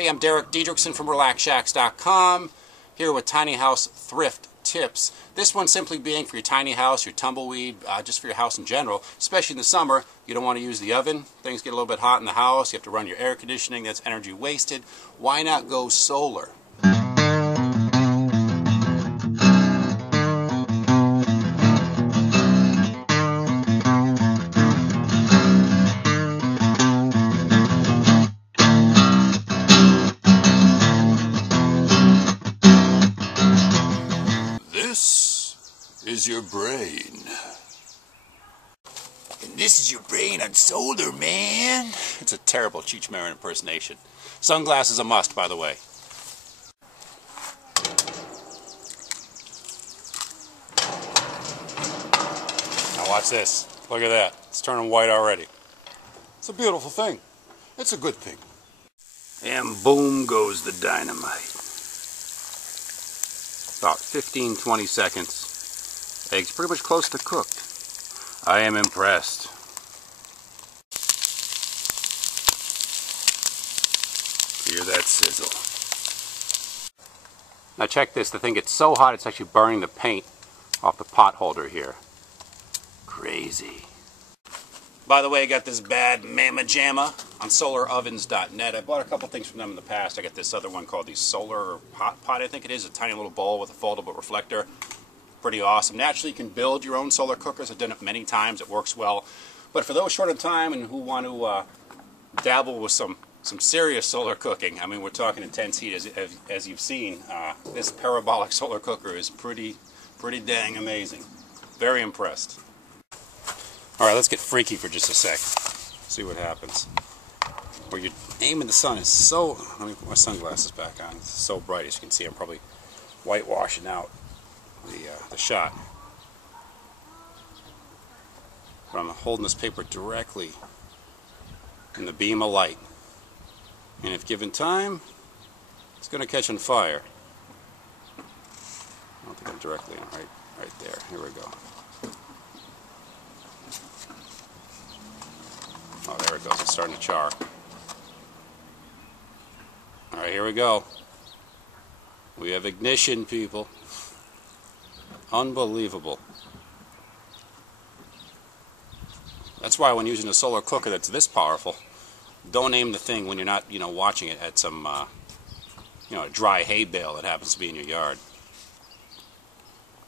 Hey, I'm Derek Diedrichson from RelaxShacks.com, here with Tiny House Thrift Tips. This one simply being for your tiny house, your tumbleweed, just for your house in general, especially in the summer. You don't want to use the oven. Things get a little bit hot in the house. You have to run your air conditioning. That's energy wasted. Why not go solar? This is your brain. And this is your brain on solar, man. It's a terrible Cheech Marin impersonation. Sunglasses a must, by the way. Now watch this. Look at that. It's turning white already. It's a beautiful thing. It's a good thing. And boom goes the dynamite. About 15-20 seconds. Eggs pretty much close to cooked. I am impressed. Hear that sizzle. Now check this. The thing gets so hot it's actually burning the paint off the pot holder here. Crazy. By the way, I got this bad Mama Jamma on solarovens.net. I bought a couple things from them in the past. I got this other one called the Solar Hot Pot, I think it is. A tiny little bowl with a foldable reflector. Pretty awesome. Naturally, you can build your own solar cookers. I've done it many times. It works well. But for those short on time and who want to dabble with some serious solar cooking, I mean, we're talking intense heat, as you've seen. This Parabolic solar cooker is pretty dang amazing. Very impressed. All right, let's get freaky for just a sec. See what happens. Where you're aiming the sun is so... Let me put my sunglasses back on. It's so bright, as you can see. I'm probably whitewashing out the shot. But I'm holding this paper directly in the beam of light. And if given time, it's going to catch on fire. I don't think I'm directly in right there. Here we go. Oh, there it goes. It's starting to char. Alright, here we go. We have ignition, people. Unbelievable. That's why when using a solar cooker that's this powerful, don't aim the thing when you're not, watching it at some, a dry hay bale that happens to be in your yard.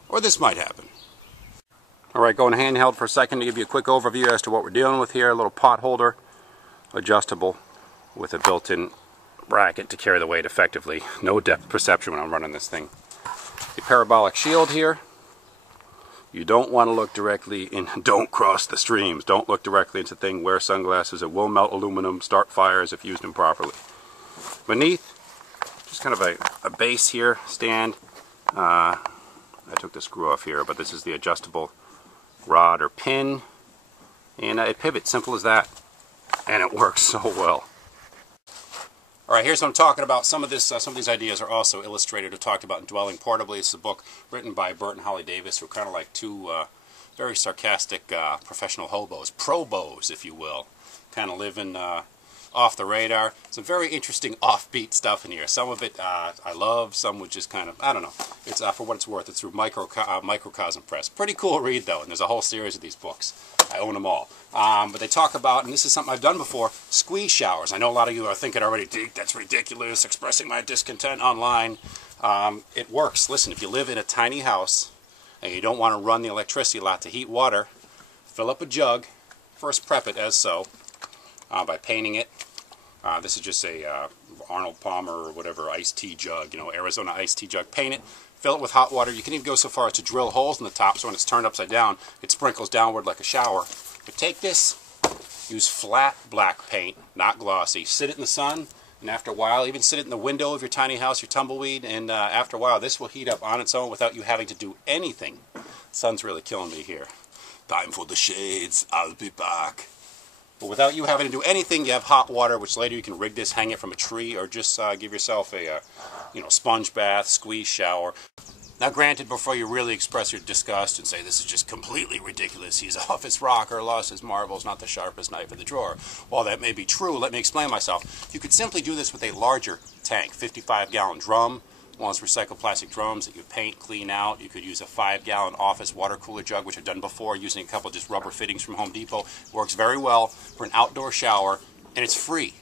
Or this might happen. Alright, going handheld for a second to give you a quick overview as to what we're dealing with here. A little pot holder, adjustable, with a built-in bracket to carry the weight effectively. No depth perception when I'm running this thing. The parabolic shield here. You don't want to look directly in, don't cross the streams. Don't look directly into the thing. Wear sunglasses. It will melt aluminum, start fires if used improperly. Beneath, just kind of a base here, stand. I took the screw off here, but this is the adjustable rod or pin, and it pivots, simple as that, and it works so well. Alright, here's what I'm talking about. Some of these ideas are also illustrated or talked about in Dwelling Portably. It's a book written by Bert and Holly Davis, who are kind of like two very sarcastic professional hobos, pro-bos, if you will, kind of living off the radar. Some very interesting offbeat stuff in here. Some of it I love, some which is kind of, I don't know. It's for what it's worth. It's through Microcosm Press. Pretty cool read though, and there's a whole series of these books. I own them all. But they talk about, and this is something I've done before, squeeze showers. I know a lot of you are thinking already, that's ridiculous, expressing my discontent online. It works. Listen, if you live in a tiny house and you don't want to run the electricity a lot to heat water, fill up a jug. First prep it as so. By painting it. This is just a Arnold Palmer or whatever iced tea jug, Arizona iced tea jug. Paint it, fill it with hot water. You can even go so far as to drill holes in the top so when it's turned upside down, it sprinkles downward like a shower. But take this, use flat black paint, not glossy. Sit it in the sun, and after a while, even sit it in the window of your tiny house, your tumbleweed, and after a while, this will heat up on its own without you having to do anything. The sun's really killing me here. Time for the shades. I'll be back. But without you having to do anything, you have hot water, which later you can rig this, hang it from a tree, or just give yourself a sponge bath, squeeze shower. Now granted, before you really express your disgust and say this is just completely ridiculous, he's off his rocker, lost his marbles, not the sharpest knife in the drawer. While that may be true, let me explain myself. You could simply do this with a larger tank, 55-gallon drum, one of those recycled plastic drums that you paint, clean out. You could use a 5-gallon office water cooler jug, which I've done before, using a couple of just rubber fittings from Home Depot. It works very well for an outdoor shower, and it's free.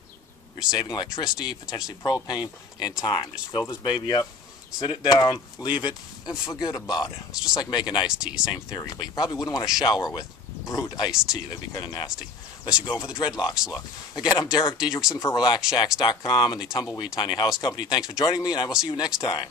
You're saving electricity, potentially propane, and time. Just fill this baby up, sit it down, leave it, and forget about it. It's just like making iced tea, same theory. But you probably wouldn't want to shower with brewed iced tea. That'd be kind of nasty. Unless you're going for the dreadlocks look. Again, I'm Derek Diedrichson for RelaxShacks.com and the Tumbleweed Tiny House Company. Thanks for joining me, and I will see you next time.